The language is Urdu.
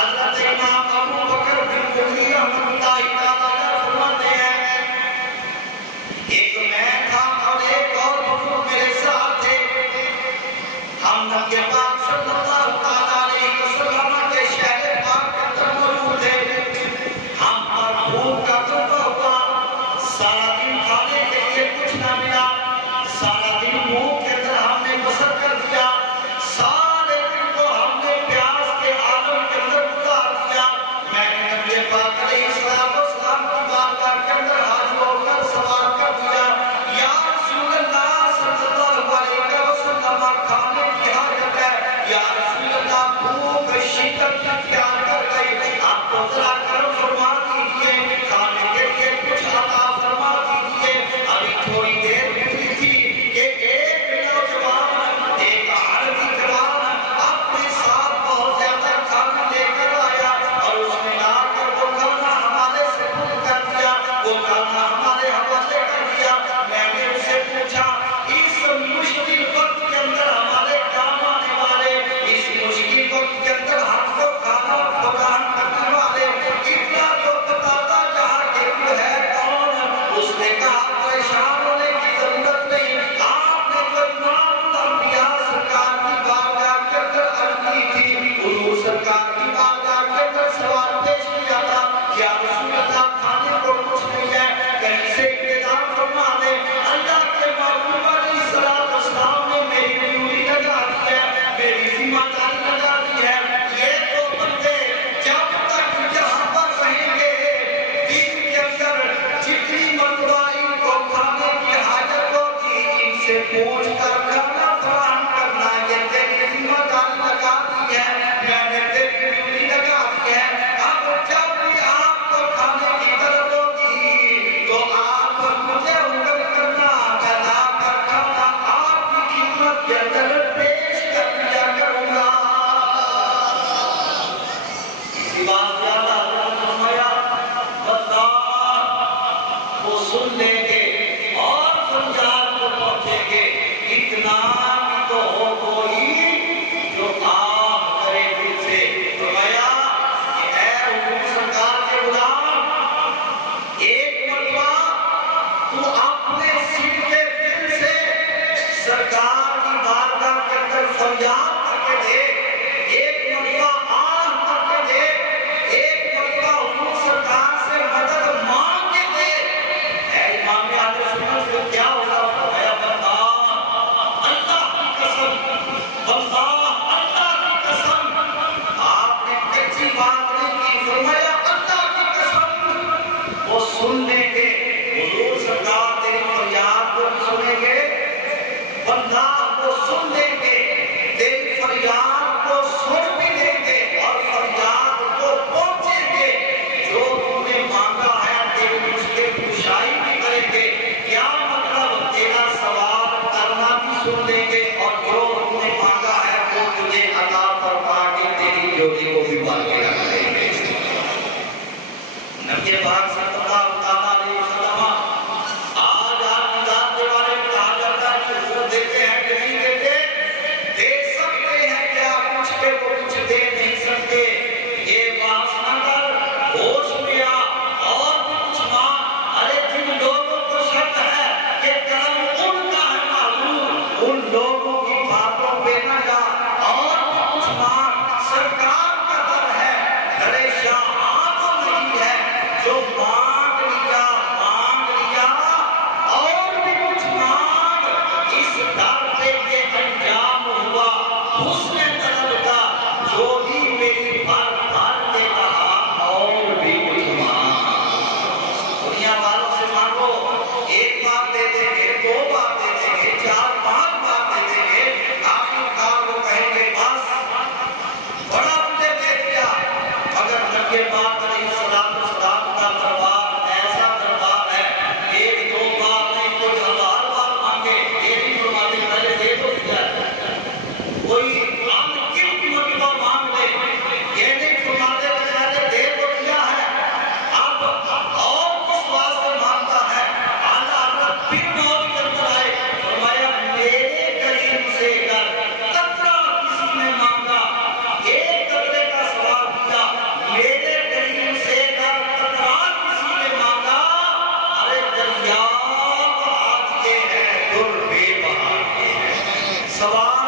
حضرت امام ابو بکر بن جری رحمۃ اللہ تعالی فرماتے ہیں ایک میں تھا اور ایک اور بزرگ میرے ساتھ تھے. ہم نبی پاک صلی اللہ تعالی علیہ وسلم کے شہر پاک کے اندر موجود تھے. ہم پر بھوک کا غلبہ ہوا. سارا دن کھانے کے لیے کچھ نہ ملا. سارا دن بھوک کے اندر ہم نے بسر کر دیا. سارے دن کو ہم نے پیاس کے عالم کے اندر گزار دیا. میں نے نبی پاک علیہ السلام کی بارگاہ کے اندر حاضر ہو کر سوال کر دیا یا رسول اللہ صلی اللہ علیہ وسلم کھانے کی حاجت ہے. یا رسول اللہ بھوک شدت اختیار کر گئی. آپ کو ذرا کرم فرما دیجیے کھانے کے لیے کچھ عطا فرما دیجیے. ابھی تھوڑی دیر گزری تھی کہ ایک نوجوان ایک عربی جوان اپنے ساتھ بہت زیادہ کھانا لے کر آیا اور اس نے لا کر وہ کھانا ہمارے سپرد کر دیا. وہ کھانا ہمارے حوالے کر دیا. میں نے اس سے پوچھا اس مشکل وقت کے اندر ہمارے کام آنے والے, اس مشکل وقت کے اندر ہم کو کھانا فراہم کرنے والے اتنا تو بتاتا جہاں کہ وہ ہے کون. اس نے کہا پریشان ہونے کی ضرورت نہیں. آپ نے جو امام الانبیاء سرکار کی بارگاہ کے اندر عرض کی تھی, حضور سرکار کی بارگاہ کے اندر سوال پیش کیا تھا یا رسول اللہ کھانے کو کچھ نہیں ہے, کہیں سے انتظام فرما دے. اللہ کے محبوب علیہ السلام نے میری ڈیوٹی لگا دی ہے, میری ذمہ داری لگا دی ہے. یہ تو بندے جب تک یہاں پر رہیں گے دن کے اندر جتنی مرتبہ ان کو کھانے کی حاجت ہوگی ان سے پوچھ کر کھانا فراہم کرنا یہ تیری ذمہ داری لگا دی ہے. میں نے تیری ڈیوٹی لگا دی ہے. اب جب بھی آپ کو کھانے کی طلب ہوگی تو آپ مجھے حکم کرنا, میں لا کر کھانا آپ کی خدمت کے اندر پیش کر دیا کروں گا. اسی بات پہ اللہ نے فرمایا بندہ وہ سن لیں گے اور فریاد کو پہنچیں گے. اتنا بھی تو ہو کوئی جو کام کرے دل سے. فرمایا کہ اے حضور سرکار کے غلام, ایک مرتبہ تو اپنے سر کے دل سے سرکار کی بارگاہ کے اندر فریاد کر کے دے. ایک مرتبہ آہ کر کے دے. ایک مرتبہ حضور سرکار سے مدد مانگ کے دے. اے امام اہل سنت سے کیا ہوگا؟ فرمایا بندہ اللہ کی قسم, بندہ اللہ کی قسم, آپ نے کچی بات نہیں کی. فرمایا اللہ کی قسم وہ سن لیں گے. حضور سرکار تیری فریاد کو بھی سنیں گے. بندہ وہ سن لیں گے, تیری فریاد کو سن بھی لیں گے اور فریاد کو پہنچیں گے. جو تم نے مانگا ہے تیری مشکل کشائی بھی کریں گے. کیا مطلب, تیرا سوال کرنا بھی سن لیں گے اور جو تم نے مانگا ہے وہ تجھے عطا فرما کے تیری ڈیوٹی کو بھی باقی رکھ دیں گے. نبی پاک صلی اللہ تعالی علیہ وسلم آج آپ کی ذات کے بارے میں کہا جاتا ہے کہ حضور دیتے ہیں کہ نہیں دیتے. دے سکتے ہیں کیا کچھ کے وہ کچھ دے نہیں سکتے. یہ بات نہ کر, ہوش میں آ اور بھی کچھ مانگ. ارے جن لوگوں کو شک ہے کہ کرم ان کا ہے معلوم, ان لوگوں کی باتوں پہ نہ جا اور بھی کچھ مانگ. سرکار کا در ہے, درے شاہ تو نہیں ہے. جو مانگ لیا اور بھی کچھ مانگ. اس در پہ یہ انجام ہوا حسن طلب کا, جو بھی میری بھر بھر کے کہا اور بھی کچھ مانگ. دنیا والوں سے مانگو, ایک بات دے دیں گے, دو بات دے دیں گے, چار پانچ بات دے دیں گے. آخرکار وہ کہیں گے بس بڑا مجھے دے دیا. مگر نبی پاک علیہ السلام کا دربار ایسا دربار ہے, ایک دو بار نہیں کوئی ہزار بار مانگے یہ نہیں فرماتے پہلے دے دو دیا. کوئی ہم کتنی مرتبہ مانگ لے یہ نہیں فرماتے کہ پہلے دے دو دیا ہے. اب اور کس واسطے مانگتا ہے. اعلیٰ حضرت پھر موت کے اندر آئے, فرمایا میرے قریب سے اگر قطرہ کسی نے مانگا, ایک سوال